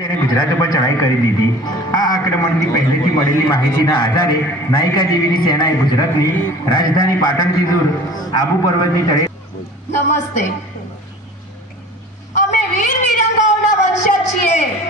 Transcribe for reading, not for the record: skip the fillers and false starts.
તેને ગુજરાત પર ચઢાઈ કરી દીધી. આ આક્રમણની પહેલેથી મળેલી માહિતીના આધારે નાયકા દેવીની સેનાએ ગુજરાતની રાજધાની પાટણથી દૂર આબુ પર્વતની ચઢાઈ. નમસ્તે. અમે વીર વિરંગાઓના વંશજ છીએ.